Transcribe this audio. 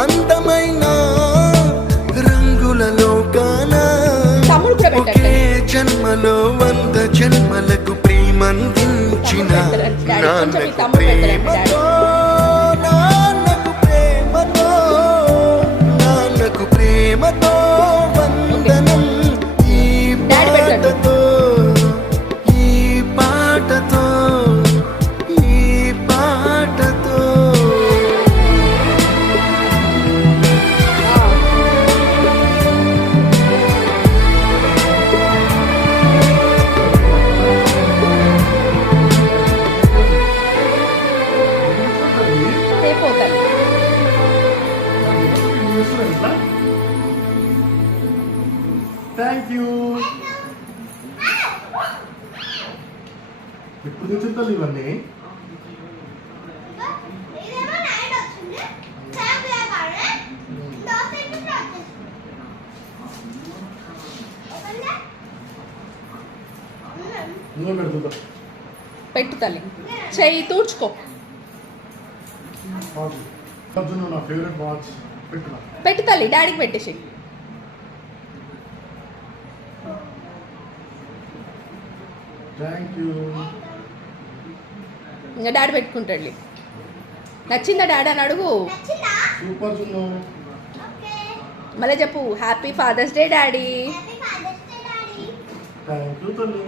అందమైన రంగులలో కానా ఒకే జన్మలో 100 జన్మలకు ప్రేమందించిన నాన్నకు ప్రేమతో నాన్నకు ప్రేమతో నాన్నకు ప్రేమతో వందనం ఈ పాటతో ఈ పాటతో ఈ పాటతో థ్యాంక్ యూ. ఎప్పుడు తెచ్చుతారు ఇవన్నీ? పెట్టు తల్లి, చెయ్యి తూడ్చుకో. నా ఫేవరెట్ వాచ్ పెట్టున్నా. పెట్టు తల్లి, డాడీకి పెట్టేసి. Thank you. ఇంకా డాడీ పెట్టుకుంటాడు. నచ్చిందా డాడీ అని అడుగు. సూపర్ జున్ను. మళ్ళీ చెప్పు happy Father's Day daddy. Thank you తల్లి.